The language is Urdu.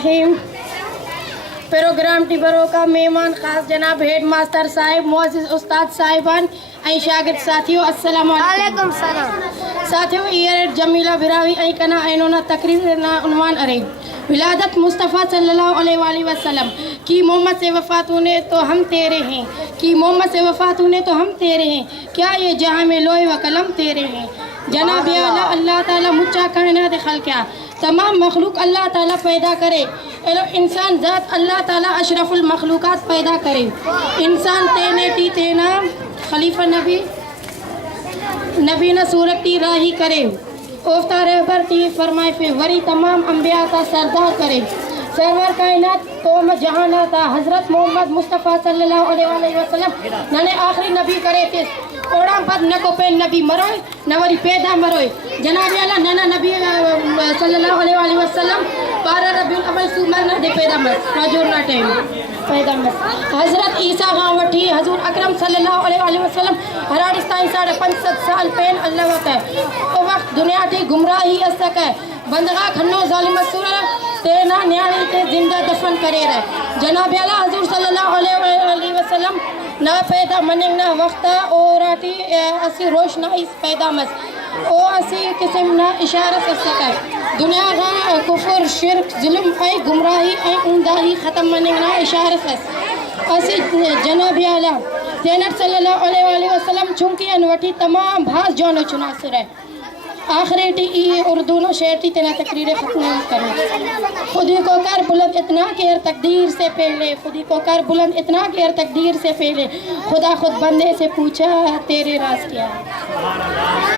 الرحیم. پروگرام ٹیبروں کا مہمان خاص جناب ہیڈ ماسٹر صاحب، معزز استاد صاحبان ای شاگرد ساتھیو، السلام علیکم. ساتھیو یہ جمیلہ براوی ای کنا اینونا تقریر نا عنوان ارے ولادت مصطفیٰ صلی اللہ علیہ وآلہ وسلم کی محمد سے وفات ہونے تو ہم تیرے ہیں، کی محمد سے وفات ہونے تو ہم تیرے ہیں، کیا یہ جہاں میں لوح و قلم تیرے ہیں. جناب اعلیٰ اللہ تعالیٰ مچا کائنات خلقیا تمام مخلوق اللہ تعالیٰ پیدا کرے، انسان ذات اللہ تعالیٰ اشرف المخلوقات پیدا کرے، انسان تینے تی تینا خلیفہ نبی نہ صورتی راہی کرے، اوفتہ رہبر تی فرمائے فی وری تمام انبیاء کا سردار کرے، سرور کائنات قوم جہاناتا حضرت محمد مصطفیٰ صلی اللہ علیہ وآلہ وسلم ننے آخری نبی کرے تھے، اوڑام پد نکو پین نبی مروئے نوری پیدا مروئے. جناب اعلیٰ ننا نبی صلی اللہ علیہ وآلہ وسلم 12 ربیع الاول سومر نہ دے پیدا مر راجور نہ ٹائم پیدا مر. حضرت عیسیٰ غاں وٹھی حضور اکرم صلی اللہ علیہ وآلہ وسلم ہراڑستائیں 550 سال پین اللہ وقت ہے او وقت دنیا تی گمراہی اسک ہے بندگاہ کھنو ظالم سورہ تینا نیاڑی تے زندہ دفن کرے رہے. جناب اعلیٰ حضور صلی اللہ علیہ وسلم نہ پیدا مننگ نہ وقت اوراتی اسی روشنائی پیدا مس او اسی قسم نہ اشارت سکے دنیا کا کفر شرک ظلم اے گمراہی اے انداہی ختم مننگ نہ اشارت اسی جناب اعلیٰ تینٹ صلی اللہ علیہ وآلہ وسلم چونکی انوٹی تمام بھاس جونو چناصر ہے. آخری ٹی ای اردو نو شعر ٹی تینا تقریر ختم کریں. خودی کو کر بلند اتنا کہ ہر تقدیر سے پہلے، خودی کو کر بلند اتنا کہ ہر تقدیر سے پہلے خدا خود بندے سے پوچھا تیرے راز کیا ہے.